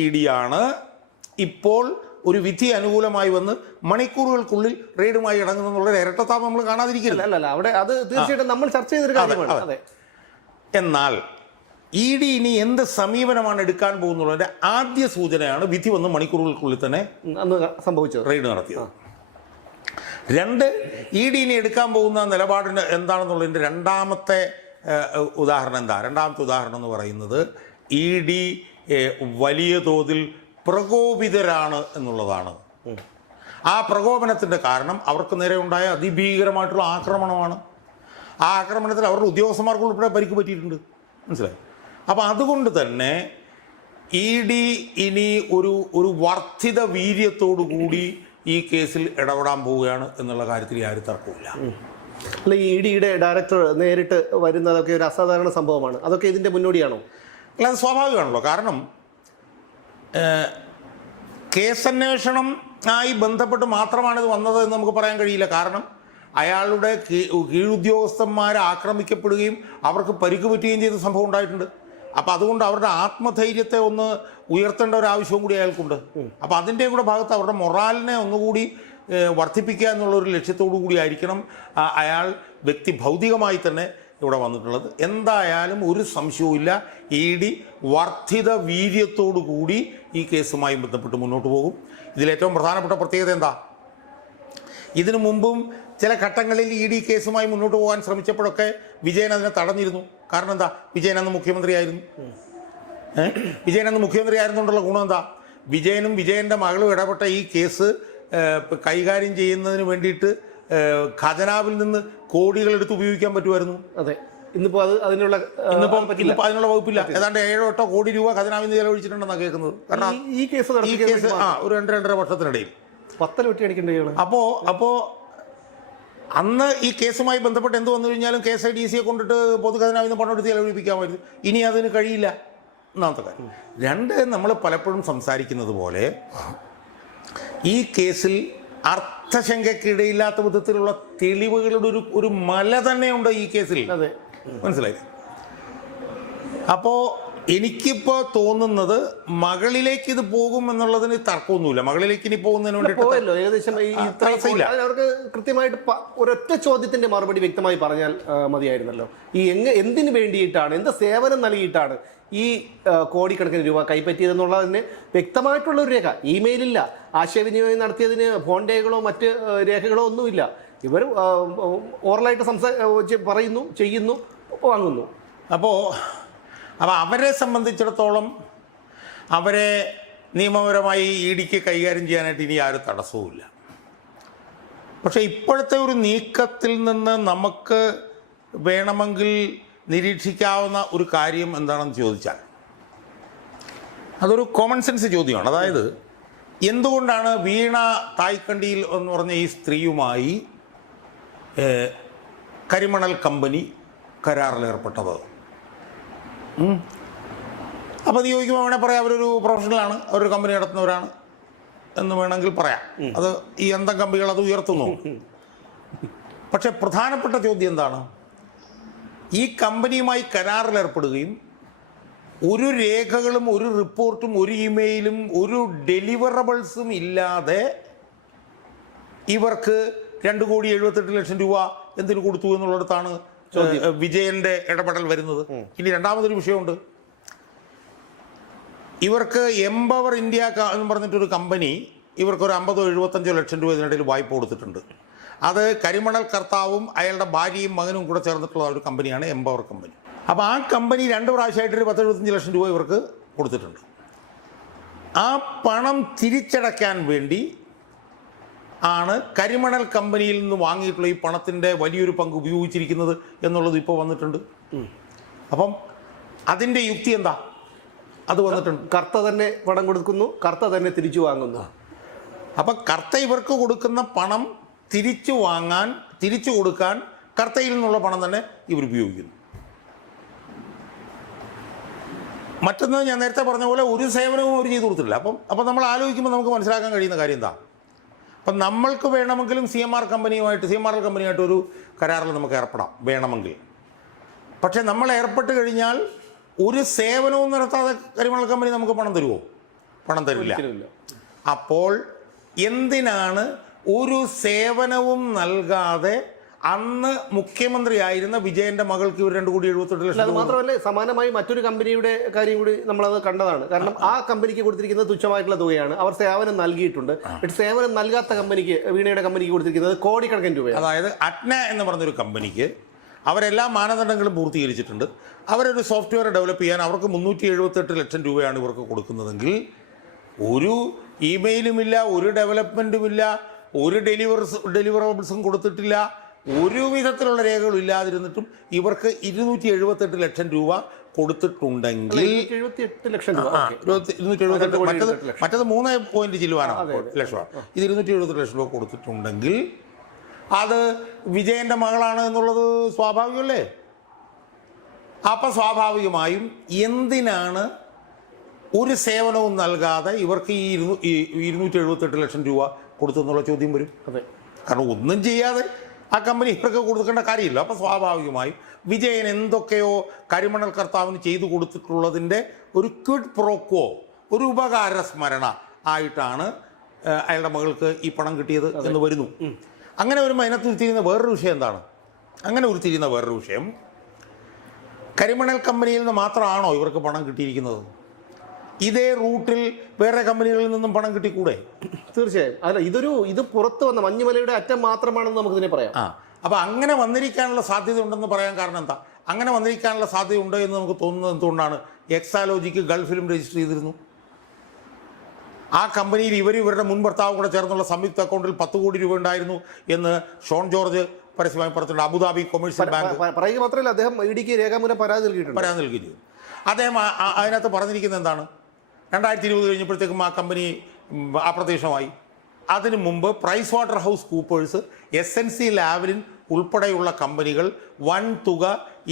ED ആണ് ഇപ്പോൾ ഒരു വിധി അനുകൂലമായി വന്ന് മണിക്കൂറുകൾക്കുള്ളിൽ റെയ്ഡുമായി ഇറങ്ങുന്നുള്ള ഇരട്ടത്താപം നമ്മൾ കാണാതിരിക്കില്ല. അവിടെ അത് തീർച്ചയായിട്ടും നമ്മൾ ചർച്ച ചെയ്തൊരു കാര്യമാണ്. എന്നാൽ ED ഇനി എന്ത് സമീപനമാണ് എടുക്കാൻ പോകുന്നതിന്റെ ആദ്യ സൂചനയാണ് വിധി വന്ന് മണിക്കൂറുകൾക്കുള്ളിൽ തന്നെ സംഭവിച്ചത്, റെയ്ഡ് നടത്തിയത്. 2, ED ഇനി എടുക്കാൻ പോകുന്ന നിലപാടിന് എന്താണെന്നുള്ളതിൻ്റെ രണ്ടാമത്തെ ഉദാഹരണം എന്താ? രണ്ടാമത്തെ ഉദാഹരണം എന്ന് പറയുന്നത് ED വലിയ തോതിൽ പ്രകോപിതരാണ് എന്നുള്ളതാണ്. ആ പ്രകോപനത്തിൻ്റെ കാരണം അവർക്ക് നേരെ ഉണ്ടായ അതിഭീകരമായിട്ടുള്ള ആക്രമണമാണ്. ആ ആക്രമണത്തിൽ അവരുടെ ഉദ്യോഗസ്ഥന്മാർക്ക് ഉൾപ്പെടെ പരിക്ക് പറ്റിയിട്ടുണ്ട്. മനസ്സിലായി? അപ്പോൾ അതുകൊണ്ട് തന്നെ ED ഇനി ഒരു വർദ്ധിത വീര്യത്തോടു കൂടി ഈ കേസിൽ ഇടപെടാൻ പോവുകയാണ് എന്നുള്ള കാര്യത്തിൽ യാതൊരു തർക്കവുമില്ല. അല്ല, ഈ EDയുടെ ഡയറക്ടർ നേരിട്ട് വരുന്നതൊക്കെ ഒരു അസാധാരണ സംഭവമാണ്. അതൊക്കെ ഇതിൻ്റെ മുന്നോടിയാണോ? അല്ല, അത് സ്വാഭാവികമാണല്ലോ. കാരണം കേസന്വേഷണം ആയി ബന്ധപ്പെട്ട് മാത്രമാണ് ഇത് വന്നത് എന്ന് നമുക്ക് പറയാൻ കഴിയില്ല. കാരണം അയാളുടെ കീഴുദ്യോഗസ്ഥന്മാരെ ആക്രമിക്കപ്പെടുകയും അവർക്ക് പരിക്ക് പറ്റുകയും ചെയ്ത സംഭവം ഉണ്ടായിട്ടുണ്ട്. അപ്പോൾ അതുകൊണ്ട് അവരുടെ ആത്മധൈര്യത്തെ ഒന്ന് ഉയർത്തേണ്ട ഒരു ആവശ്യവും കൂടി അയാൾക്കുണ്ട്. അപ്പോൾ അതിൻ്റെ കൂടെ ഭാഗത്ത് അവരുടെ മൊറാലിനെ ഒന്നുകൂടി വർദ്ധിപ്പിക്കുക എന്നുള്ളൊരു ലക്ഷ്യത്തോടു കൂടി ആയിരിക്കണം അയാൾ വ്യക്തി ഭൗതികമായി തന്നെ ഇവിടെ വന്നിട്ടുള്ളത്. എന്തായാലും ഒരു സംശയവുമില്ല, ED വർദ്ധിത വീര്യത്തോടു കൂടി ഈ കേസുമായി ബന്ധപ്പെട്ട് മുന്നോട്ട് പോകും. ഇതിലേറ്റവും പ്രധാനപ്പെട്ട പ്രത്യേകത എന്താ? ഇതിനു മുമ്പും ചില ഘട്ടങ്ങളിൽ ED കേസുമായി മുന്നോട്ട് പോകാൻ ശ്രമിച്ചപ്പോഴൊക്കെ വിജയൻ അതിനെ തടഞ്ഞിരുന്നു. കാരണം എന്താ? വിജയൻ അന്ന് മുഖ്യമന്ത്രിയായിരുന്നു. വിജയൻ അന്ന് മുഖ്യമന്ത്രി ആയിരുന്നുകൊണ്ടുള്ള ഗുണം എന്താ? വിജയനും വിജയൻ്റെ മകളും ഇടപെട്ട ഈ കേസ് കൈകാര്യം ചെയ്യുന്നതിന് വേണ്ടിയിട്ട് ഖജനാവിൽ നിന്ന് കോടികൾ എടുത്ത് ഉപയോഗിക്കാൻ പറ്റുമായിരുന്നു. അതെ, ഇന്നിപ്പോൾ അതിനുള്ള വകുപ്പില്ല. ഏതാണ്ട് 7-8 കോടി രൂപ ഖജനാവിൽ നിന്ന് ചെലവഴിച്ചിട്ടുണ്ടെന്നാണ് കേൾക്കുന്നത്. കാരണം ഈ കേസ് ഒരു 2-2.5 വർഷത്തിനിടയിൽ 10 വെട്ടി അടിക്കേണ്ടി. അപ്പോൾ അന്ന് ഈ കേസുമായി ബന്ധപ്പെട്ട് എന്ത് വന്നു കഴിഞ്ഞാലും KSIDC കൊണ്ടിട്ട് പൊതുഖജനാവിൽ നിന്ന് പണം എടുത്ത് ചെലവഴിപ്പിക്കാമായിരുന്നു. ഇനി അതിന് കഴിയില്ല. ഒന്നാമത്തെ കാര്യം. 2, നമ്മൾ പലപ്പോഴും സംസാരിക്കുന്നത് പോലെ ഈ കേസിൽ അർത്ഥശങ്കയ്ക്കിടയില്ലാത്ത വിധത്തിലുള്ള തെളിവുകളുടെ ഒരു മല തന്നെയുണ്ട് ഈ കേസിൽ. മനസ്സിലായി? അപ്പോൾ എനിക്കിപ്പോൾ തോന്നുന്നത് മകളിലേക്ക് ഇത് പോകും എന്നുള്ളതിന് തർക്കമൊന്നുമില്ല. മകളിലേക്ക് ഇനി പോകുന്നതിന് വേണ്ടിയിട്ട് ഏകദേശം അവർക്ക് കൃത്യമായിട്ട് ഒരൊറ്റ ചോദ്യത്തിന്റെ മറുപടി വ്യക്തമായി പറഞ്ഞാൽ മതിയായിരുന്നല്ലോ. ഈ എന്തിനു വേണ്ടിയിട്ടാണ്, എന്ത് സേവനം നൽകിയിട്ടാണ് ഈ കോടിക്കണക്കിന് രൂപ കൈപ്പറ്റിയതെന്നുള്ളതിന് വ്യക്തമായിട്ടുള്ള ഒരു രേഖ. ഇമെയിലില്ല, ആശയവിനിമയം നടത്തിയതിന് ഫോൺ രേഖകളോ മറ്റ് രേഖകളോ ഒന്നുമില്ല. ഇവർ ഓറലായിട്ട് പറയുന്നു, ചെയ്യുന്നു, വാങ്ങുന്നു. അപ്പോൾ അവരെ സംബന്ധിച്ചിടത്തോളം അവരെ നിയമപരമായി EDക്ക് കൈകാര്യം ചെയ്യാനായിട്ട് ഇനി ആരും തടസ്സവുമില്ല. പക്ഷേ ഇപ്പോഴത്തെ ഒരു നീക്കത്തിൽ നിന്ന് നമുക്ക് വേണമെങ്കിൽ നിരീക്ഷിക്കാവുന്ന ഒരു കാര്യം എന്താണെന്ന് ചോദിച്ചാൽ അതൊരു കോമൺ സെൻസ് ചോദ്യമാണ്. അതായത് എന്തുകൊണ്ടാണ് വീണ തായ്ക്കണ്ടിയിൽ എന്ന് പറഞ്ഞ ഈ സ്ത്രീയുമായി കരിമണൽ കമ്പനി കരാറിലേർപ്പെട്ടത്? അപ്പോൾ അത് ചോദിക്കുമ്പോൾ വേണേൽ പറയാം അവരൊരു പ്രൊഫഷണലാണ്, അവരൊരു കമ്പനി നടത്തുന്നവരാണ് എന്ന് വേണമെങ്കിൽ പറയാം. അത് ഈ യന്ത്രം കമ്പികൾ അത് ഉയർത്തുന്നു. പക്ഷെ പ്രധാനപ്പെട്ട ചോദ്യം എന്താണ്? ഈ കമ്പനിയുമായി കരാറിലേർപ്പെടുകയും ഒരു രേഖകളും ഒരു റിപ്പോർട്ടും ഒരു ഇമെയിലും ഒരു ഡെലിവറബിൾസും ഇല്ലാതെ ഇവർക്ക് 2,78,00,000 രൂപ എന്തിനു കൊടുത്തു എന്നുള്ളിടത്താണ് വിജയന്റെ ഇടപെടൽ വരുന്നത്. ഇനി രണ്ടാമതൊരു വിഷയമുണ്ട്. ഇവർക്ക് എംപവർ ഇന്ത്യ എന്ന് പറഞ്ഞിട്ടൊരു കമ്പനി ഇവർക്കൊരു 50-75 ലക്ഷം രൂപ ഇതിനിടയിൽ വായ്പ കൊടുത്തിട്ടുണ്ട്. അത് കരിമണൽ കർത്താവും അയാളുടെ ഭാര്യയും മകനും കൂടെ ചേർന്നിട്ടുള്ള ഒരു കമ്പനിയാണ് എംപവർ കമ്പനി. അപ്പോൾ ആ കമ്പനി 2 പ്രാവശ്യമായിട്ട് 10-75 ലക്ഷം രൂപ ഇവർക്ക് കൊടുത്തിട്ടുണ്ട്. ആ പണം തിരിച്ചടയ്ക്കാൻ വേണ്ടി ആണ് കരിമണൽ കമ്പനിയിൽ നിന്ന് വാങ്ങിയിട്ടുള്ള ഈ പണത്തിൻ്റെ വലിയൊരു പങ്ക് ഉപയോഗിച്ചിരിക്കുന്നത് എന്നുള്ളത് ഇപ്പോൾ വന്നിട്ടുണ്ട്. അപ്പം അതിൻ്റെ യുക്തി എന്താ? അത് വന്നിട്ടുണ്ട്. കർത്ത തന്നെ പണം കൊടുക്കുന്നു, കർത്ത തന്നെ തിരിച്ചു വാങ്ങുന്നു. അപ്പം കർത്ത ഇവർക്ക് കൊടുക്കുന്ന പണം തിരിച്ചു കൊടുക്കാൻ കർത്തയിൽ നിന്നുള്ള പണം തന്നെ ഇവർ ഉപയോഗിക്കുന്നു. മറ്റൊന്ന് ഞാൻ നേരത്തെ പറഞ്ഞ പോലെ ഒരു സേവനവും അവർ ചെയ്തു കൊടുത്തിട്ടില്ല. അപ്പം നമ്മൾ ആലോചിക്കുമ്പോൾ നമുക്ക് മനസ്സിലാക്കാൻ കഴിയുന്ന കാര്യം എന്താ? അപ്പം നമ്മൾക്ക് വേണമെങ്കിലും CMR കമ്പനിയുമായിട്ട് ഒരു കരാറിൽ നമുക്ക് ഏർപ്പെടാം വേണമെങ്കിൽ. പക്ഷേ നമ്മൾ ഏർപ്പെട്ട് കഴിഞ്ഞാൽ ഒരു സേവനവും നടത്താതെ കരിമണൽ കമ്പനി നമുക്ക് പണം തരുമോ? പണം തരില്ല. അപ്പോൾ എന്തിനാണ് ഒരു സേവനവും നൽകാതെ അന്ന് മുഖ്യമന്ത്രിയായിരുന്ന വിജയന്റെ മകൾക്ക് ഇവർ 2,78 ലക്ഷം? അത് മാത്രമല്ല, സമാനമായി മറ്റൊരു കമ്പനിയുടെ കാര്യം കൂടി നമ്മളത് കണ്ടതാണ്. കാരണം ആ കമ്പനിക്ക് കൊടുത്തിരിക്കുന്നത് തുച്ഛമായിട്ടുള്ള തുകയാണ്. അവർ സേവനം നൽകിയിട്ടുണ്ട്. പക്ഷേ സേവനം നൽകാത്ത കമ്പനിക്ക്, വീണയുടെ കമ്പനിക്ക് കൊടുത്തിരിക്കുന്നത് കോടിക്കണക്കിന് രൂപയാണ്. അതായത് അറ്റ്ന എന്ന് പറഞ്ഞൊരു കമ്പനിക്ക് അവരെല്ലാ മാനദണ്ഡങ്ങളും പൂർത്തീകരിച്ചിട്ടുണ്ട്. അവരൊരു സോഫ്റ്റ്വെയർ ഡെവലപ്പ് ചെയ്യാൻ അവർക്ക് 378 ലക്ഷം രൂപയാണ് ഇവർക്ക് കൊടുക്കുന്നതെങ്കിൽ ഒരു ഇമെയിലുമില്ല, ഒരു ഡെവലപ്മെൻറ്റുമില്ല, ഒരു ഡെലിവറബിൾസും കൊടുത്തിട്ടില്ല, ഒരു വിധത്തിലുള്ള രേഖകളും ഇല്ലാതിരുന്നിട്ടും ഇവർക്ക് 278 ലക്ഷം രൂപ കൊടുത്തിട്ടുണ്ടെങ്കിൽ, 278 ലക്ഷം രൂപ, മറ്റത് 3 ചില്ലുവാനാണ് ലക്ഷമാണ്, ഇത് 278 ലക്ഷം രൂപ കൊടുത്തിട്ടുണ്ടെങ്കിൽ അത് വിജയന്റെ മകളാണ് എന്നുള്ളത് സ്വാഭാവികമല്ലേ? അപ്പം സ്വാഭാവികമായും എന്തിനാണ് ഒരു സേവനവും നൽകാതെ ഇവർക്ക് ഈ 278 ലക്ഷം രൂപ കൊടുത്തെന്നുള്ള ചോദ്യം വരും. അതെ, കാരണം ഒന്നും ചെയ്യാതെ ആ കമ്പനി ഇവർക്ക് കൊടുക്കേണ്ട കാര്യമില്ല. അപ്പം സ്വാഭാവികമായും വിജയൻ എന്തൊക്കെയോ കരിമണൽ കർത്താവിന് ചെയ്തു കൊടുത്തിട്ടുള്ളതിൻ്റെ ഒരു ക്വിഡ് പ്രോക്വോ, ഒരു ഉപകാര സ്മരണ ആയിട്ടാണ് അയാളുടെ മകൾക്ക് ഈ പണം കിട്ടിയത് എന്ന് വരുന്നു. അങ്ങനെ വരുമ്പോൾ അതിനകത്ത് ഉരുത്തിരിയുന്ന വേറൊരു വിഷയം എന്താണ്? അങ്ങനെ ഉരുത്തിരിയുന്ന വേറൊരു വിഷയം, കരിമണൽ കമ്പനിയിൽ നിന്ന് മാത്രമാണോ ഇവർക്ക് പണം കിട്ടിയിരിക്കുന്നത്? ഇതേ റൂട്ടിൽ വേറെ കമ്പനികളിൽ നിന്നും പണം കിട്ടിക്കൂടെ? തീർച്ചയായും. അല്ല, ഇത് പുറത്ത് വന്ന മഞ്ഞുമലയുടെ അറ്റം മാത്രമാണെന്ന് നമുക്കിതിനെ പറയാം. അപ്പോൾ അങ്ങനെ വന്നിരിക്കാനുള്ള സാധ്യത ഉണ്ടെന്ന് പറയാൻ കാരണം എന്താ? അങ്ങനെ വന്നിരിക്കാനുള്ള സാധ്യത ഉണ്ട് എന്ന് നമുക്ക് തോന്നുന്നത് എന്തുകൊണ്ടാണ്? എക്സാലോജിക്ക് ഗൾഫിലും രജിസ്റ്റർ ചെയ്തിരുന്നു. ആ കമ്പനിയിൽ ഇവരുടെ മുൻ ഭർത്താവ് കൂടെ ചേർന്നുള്ള സംയുക്ത അക്കൗണ്ടിൽ 10 കോടി രൂപ ഉണ്ടായിരുന്നു എന്ന് ഷോൺ ജോർജ് പരസ്യമായി പറഞ്ഞിട്ടുണ്ട്. അബുദാബി കൊമേഴ്സ്യൽ ബാങ്ക് പറയുക മാത്രമല്ല, അദ്ദേഹം ഇഡിക്ക് രേഖാമൂലം പരാതി നൽകിയിട്ടുണ്ട്. അദ്ദേഹം അതിനകത്ത് പറഞ്ഞിരിക്കുന്നത് എന്താണ്? 2020 കഴിഞ്ഞപ്പോഴത്തേക്കും ആ കമ്പനി അപ്രത്യക്ഷമായി. അതിനു മുമ്പ് പ്രൈസ് വാട്ടർ ഹൗസ് കൂപ്പേഴ്സ്, SNC ലാവലിൻ ഉൾപ്പെടെയുള്ള കമ്പനികൾ വൻ തുക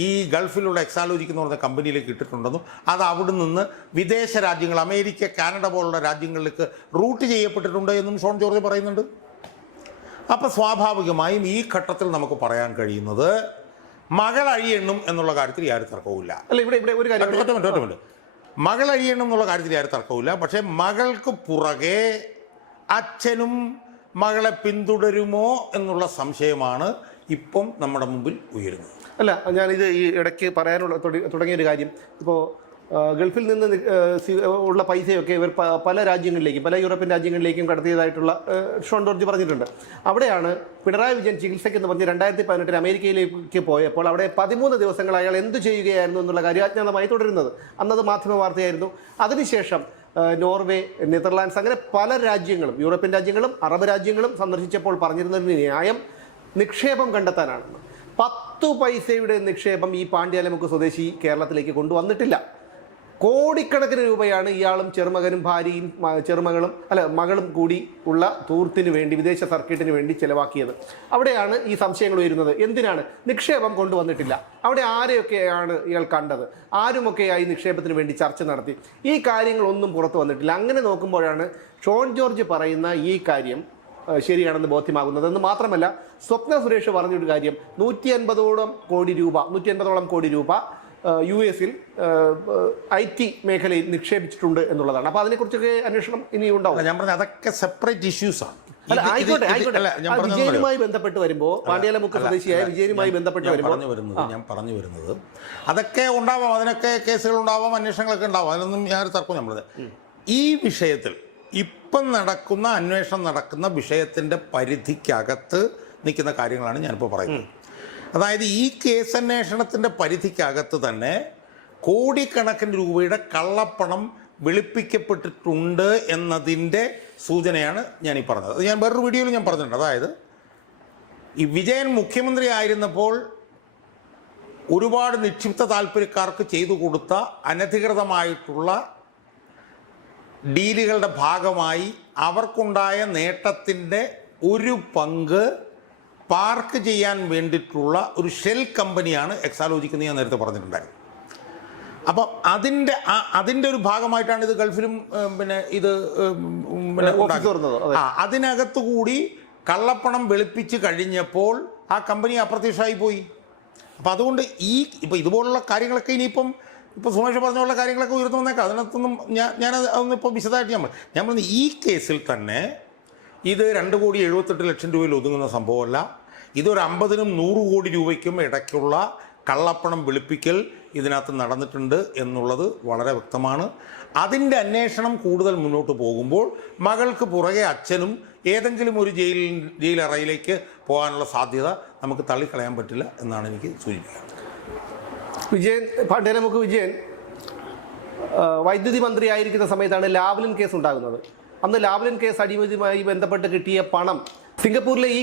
ഈ ഗൾഫിലുള്ള എക്സാലോജിക്ക് എന്ന് പറഞ്ഞ കമ്പനിയിലേക്ക് ഇട്ടിട്ടുണ്ടെന്നും അത് അവിടെ നിന്ന് വിദേശ രാജ്യങ്ങൾ, അമേരിക്ക, കാനഡ പോലുള്ള രാജ്യങ്ങളിലേക്ക് റൂട്ട് ചെയ്യപ്പെട്ടിട്ടുണ്ട് എന്നും ഷോൺ ജോർജ് പറയുന്നുണ്ട്. അപ്പം സ്വാഭാവികമായും ഈ ഘട്ടത്തിൽ നമുക്ക് പറയാൻ കഴിയുന്നത് മകൾ അഴിയെണ്ണും എന്നുള്ള കാര്യത്തിൽ യാതൊരു തർക്കവുമില്ല. അല്ല, ഇവിടെ ഒരു കാര്യം, മകൾ അഴിയണം എന്നുള്ള കാര്യത്തിൽ യാതൊരു തർക്കവുമില്ല. പക്ഷേ മകൾക്ക് പുറകെ അച്ഛനും മകളെ പിന്തുടരുമോ എന്നുള്ള സംശയമാണ് ഇപ്പം നമ്മുടെ മുമ്പിൽ ഉയരുന്നത്. അല്ല, ഞാനിത് ഈ ഇടയ്ക്ക് പറയാനുള്ള തുടങ്ങിയൊരു കാര്യം, ഇപ്പോൾ ഗൾഫിൽ നിന്ന് ഉള്ള പൈസയൊക്കെ ഇവർ പല രാജ്യങ്ങളിലേക്കും, പല യൂറോപ്യൻ രാജ്യങ്ങളിലേക്കും കടത്തിയതായിട്ടുള്ള ഷോൺ ജോർജ് പറഞ്ഞിട്ടുണ്ട്. അവിടെയാണ് പിണറായി വിജയൻ ചികിത്സയ്ക്കെന്ന് പറഞ്ഞ് 2018 അമേരിക്കയിലേക്ക് പോയപ്പോൾ അവിടെ 13 ദിവസങ്ങൾ അയാൾ എന്തു ചെയ്യുകയായിരുന്നു എന്നുള്ള കാര്യം അജ്ഞാതമായി തുടരുന്നത്. അന്നത് മാധ്യമ വാർത്തയായിരുന്നു. അതിനുശേഷം നോർവേ, നെതർലാൻഡ്സ്, അങ്ങനെ പല രാജ്യങ്ങളും, യൂറോപ്യൻ രാജ്യങ്ങളും അറബ് രാജ്യങ്ങളും സന്ദർശിച്ചപ്പോൾ പറഞ്ഞിരുന്നൊരു ന്യായം നിക്ഷേപം കണ്ടെത്താനാണെന്ന്. 10 പൈസയുടെ നിക്ഷേപം ഈ പാണ്ഡ്യാലമുക്ക് സ്വദേശി കേരളത്തിലേക്ക് കൊണ്ടുവന്നിട്ടില്ല. കോടിക്കണക്കിന് രൂപയാണ് ഇയാളും ചെറുമകനും ഭാര്യയും മകളും കൂടി ഉള്ള ടൂറിന് വേണ്ടി, വിദേശ സർക്കിട്ടിന് വേണ്ടി ചെലവാക്കിയത്. അവിടെയാണ് ഈ സംശയങ്ങൾ ഉയരുന്നത്. എന്തിനാണ് നിക്ഷേപം കൊണ്ടുവന്നിട്ടില്ല? അവിടെ ആരെയൊക്കെയാണ് ഇയാൾ കണ്ടത്? ആരുമൊക്കെയായി നിക്ഷേപത്തിന് വേണ്ടി ചർച്ച നടത്തി? ഈ കാര്യങ്ങളൊന്നും പുറത്തു വന്നിട്ടില്ല. അങ്ങനെ നോക്കുമ്പോഴാണ് ഷോൺ ജോർജ് പറയുന്ന ഈ കാര്യം ശരിയാണെന്ന് ബോധ്യമാകുന്നത്. എന്ന് മാത്രമല്ല, സ്വപ്ന സുരേഷ് പറഞ്ഞൊരു കാര്യം, 150ഓളം കോടി രൂപ US IT മേഖലയിൽ നിക്ഷേപിച്ചിട്ടുണ്ട് എന്നുള്ളതാണ്. അപ്പോൾ അതിനെക്കുറിച്ചൊക്കെ അന്വേഷണം ഇനി ഉണ്ടാവും. ഞാൻ പറഞ്ഞ അതൊക്കെ സെപ്പറേറ്റ് ഇഷ്യൂസാണ്. വിജയനുമായി ബന്ധപ്പെട്ട് വരുമ്പോൾ, പാണ്ഡ്യാലമുക്ക് സ്വദേശിയായ വിജയനുമായി ബന്ധപ്പെട്ട് വരുമ്പോൾ ഞാൻ പറഞ്ഞു വരുന്നത് അതൊക്കെ ഉണ്ടാവാം, അതിനൊക്കെ കേസുകൾ ഉണ്ടാവാം, അന്വേഷണങ്ങളൊക്കെ ഉണ്ടാവാം, അതിനൊന്നും ഞാനൊരു തർക്കം. നമ്മളത് ഈ വിഷയത്തിൽ ഇപ്പം അന്വേഷണം നടക്കുന്ന വിഷയത്തിൻ്റെ പരിധിക്കകത്ത് നിൽക്കുന്ന കാര്യങ്ങളാണ് ഞാനിപ്പോൾ പറയുന്നത്. അതായത് ഈ കേസന്വേഷണത്തിൻ്റെ പരിധിക്കകത്ത് തന്നെ കോടിക്കണക്കിന് രൂപയുടെ കള്ളപ്പണം വെളുപ്പിക്കപ്പെട്ടിട്ടുണ്ട് എന്നതിൻ്റെ സൂചനയാണ് ഞാനീ പറഞ്ഞത്. അത് ഞാൻ വേറൊരു വീഡിയോയിൽ ഞാൻ പറഞ്ഞിട്ടുണ്ട്. അതായത് ഈ വിജയൻ മുഖ്യമന്ത്രി ആയിരുന്നപ്പോൾ ഒരുപാട് നിക്ഷിപ്ത താല്പര്യക്കാർക്ക് ചെയ്തു കൊടുത്ത അനധികൃതമായിട്ടുള്ള ഡീലുകളുടെ ഭാഗമായി അവർക്കുണ്ടായ നേട്ടത്തിൻ്റെ ഒരു പങ്ക് പാർക്ക് ചെയ്യാൻ വേണ്ടിയിട്ടുള്ള ഒരു ഷെൽ കമ്പനിയാണ് എക്സാലോജിക് എന്ന് ഞാൻ നേരത്തെ പറഞ്ഞിട്ടുണ്ടായിരുന്നു. അപ്പം അതിൻ്റെ ഒരു ഭാഗമായിട്ടാണ് ഇത് ഗൾഫിലും ഇത് അതിനകത്തു കൂടി കള്ളപ്പണം വെളുപ്പിച്ച് കഴിഞ്ഞപ്പോൾ ആ കമ്പനി അപ്രത്യക്ഷമായി പോയി. അപ്പം അതുകൊണ്ട് ഇപ്പം ഇതുപോലുള്ള കാര്യങ്ങളൊക്കെ ഇനിയിപ്പം സുമേഷ് പറഞ്ഞുള്ള കാര്യങ്ങളൊക്കെ ഉയർന്നു വന്നേക്കാം. അതിനകത്തൊന്നും അതൊന്നും ഇപ്പോൾ വിശദമായിട്ട് ഞാൻ പറഞ്ഞു ഈ കേസിൽ തന്നെ ഇത് 2,78,00,000 രൂപയിൽ ഒതുങ്ങുന്ന സംഭവമല്ല. ഇതൊരു 50-നും 100 കോടി രൂപയ്ക്കും ഇടയ്ക്കുള്ള കള്ളപ്പണം വെളുപ്പിക്കൽ ഇതിനകത്ത് നടന്നിട്ടുണ്ട് എന്നുള്ളത് വളരെ വ്യക്തമാണ്. അതിൻ്റെ കൂടുതൽ മുന്നോട്ട് പോകുമ്പോൾ മകൾക്ക് പുറകെ അച്ഛനും ഏതെങ്കിലും ഒരു ജയിലറയിലേക്ക് പോകാനുള്ള സാധ്യത നമുക്ക് തള്ളിക്കളയാൻ പറ്റില്ല എന്നാണ് എനിക്ക് സൂചിപ്പിക്കുന്നത്. പാണ്ഡ്യാലമുക്ക് വിജയൻ വൈദ്യുതി മന്ത്രി ആയിരിക്കുന്ന സമയത്താണ് ലാവ്ലിൻ കേസ് ഉണ്ടാകുന്നത്. അന്ന് ലാവ്ലിൻ കേസ് അഴിമതിയുമായി ബന്ധപ്പെട്ട് കിട്ടിയ പണം, സിംഗപ്പൂരിലെ ഈ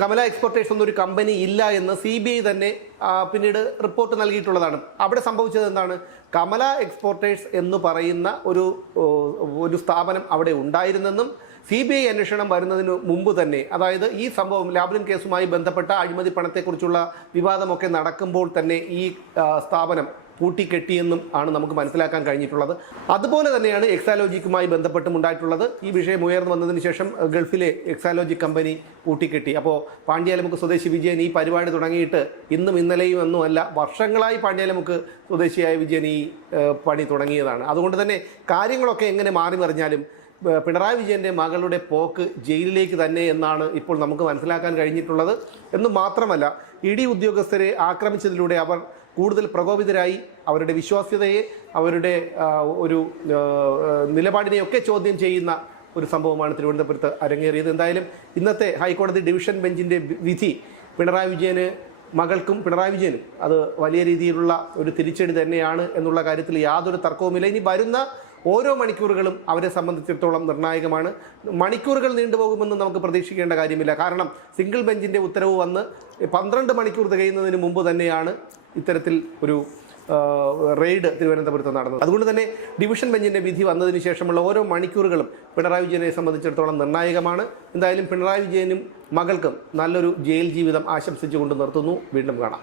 കമല എക്സ്പോർട്ടേഴ്സ് എന്നൊരു കമ്പനി ഇല്ല എന്ന് CBI തന്നെ പിന്നീട് റിപ്പോർട്ട് നൽകിയിട്ടുള്ളതാണ്. അവിടെ സംഭവിച്ചത് എന്താണ്? കമല എക്സ്പോർട്ടേഴ്സ് എന്ന് പറയുന്ന ഒരു സ്ഥാപനം അവിടെ ഉണ്ടായിരുന്നെന്നും CBI അന്വേഷണം വരുന്നതിന് മുമ്പ് തന്നെ, അതായത് ഈ സംഭവം ലാവ്ലിൻ കേസുമായി ബന്ധപ്പെട്ട അഴിമതി പണത്തെക്കുറിച്ചുള്ള വിവാദമൊക്കെ നടക്കുമ്പോൾ തന്നെ ഈ സ്ഥാപനം പൂട്ടിക്കെട്ടിയെന്നും ആണ് നമുക്ക് മനസ്സിലാക്കാൻ കഴിഞ്ഞിട്ടുള്ളത്. അതുപോലെ തന്നെയാണ് എക്സാലോജിക്കുമായി ബന്ധപ്പെട്ടും ഉണ്ടായിട്ടുള്ളത്. ഈ വിഷയം ഉയർന്നു വന്നതിന് ശേഷം ഗൾഫിലെ എക്സാലോജിക് കമ്പനി പൂട്ടിക്കെട്ടി. അപ്പോൾ പാണ്ഡ്യാലമുക്ക് സ്വദേശി വിജയൻ ഈ പരിപാടി തുടങ്ങിയിട്ട് ഇന്നും ഇന്നലെയും ഒന്നുമല്ല, വർഷങ്ങളായി പാണ്ഡ്യാലമുക്ക് സ്വദേശിയായ വിജയൻ ഈ പണി തുടങ്ങിയതാണ്. അതുകൊണ്ട് തന്നെ കാര്യങ്ങളൊക്കെ എങ്ങനെ മാറി മറിഞ്ഞാലും പിണറായി വിജയൻ്റെ മകളുടെ പോക്ക് ജയിലിലേക്ക് തന്നെ എന്നാണ് ഇപ്പോൾ നമുക്ക് മനസ്സിലാക്കാൻ കഴിഞ്ഞിട്ടുള്ളത്. എന്ന് മാത്രമല്ല, ED ഉദ്യോഗസ്ഥരെ ആക്രമിച്ചതിലൂടെ അവർ കൂടുതൽ പ്രകോപിതരായി അവരുടെ വിശ്വാസ്യതയെ, അവരുടെ ഒരു നിലപാടിനെയൊക്കെ ചോദ്യം ചെയ്യുന്ന ഒരു സംഭവമാണ് തിരുവനന്തപുരത്ത് അരങ്ങേറിയത്. എന്തായാലും ഇന്നത്തെ ഹൈക്കോടതി ഡിവിഷൻ ബെഞ്ചിൻ്റെ വിധി പിണറായി വിജയന്, മകൾക്കും പിണറായി വിജയനും അത് വലിയ രീതിയിലുള്ള ഒരു തിരിച്ചടി തന്നെയാണ് എന്നുള്ള കാര്യത്തിൽ യാതൊരു തർക്കവുമില്ല. ഇനി വരുന്ന ഓരോ മണിക്കൂറുകളും അവരെ സംബന്ധിച്ചിടത്തോളം നിർണായകമാണ്. മണിക്കൂറുകൾ നീണ്ടുപോകുമെന്ന് നമുക്ക് പ്രതീക്ഷിക്കേണ്ട കാര്യമില്ല. കാരണം സിംഗിൾ ബെഞ്ചിൻ്റെ ഉത്തരവ് വന്ന് 12 മണിക്കൂർ തികയുന്നതിന് മുമ്പ് തന്നെയാണ് ഇത്തരത്തിൽ ഒരു റെയ്ഡ് തിരുവനന്തപുരത്ത് നടന്നത്. അതുകൊണ്ട് തന്നെ ഡിവിഷൻ ബെഞ്ചിൻ്റെ വിധി വന്നതിന് ശേഷമുള്ള ഓരോ മണിക്കൂറുകളും പിണറായി വിജയനെ സംബന്ധിച്ചിടത്തോളം നിർണായകമാണ്. എന്തായാലും പിണറായി വിജയനും മകൾക്കും നല്ലൊരു ജയിൽ ജീവിതം ആശംസിച്ചുകൊണ്ട് നിർത്തുന്നു. വീണ്ടും കാണാം.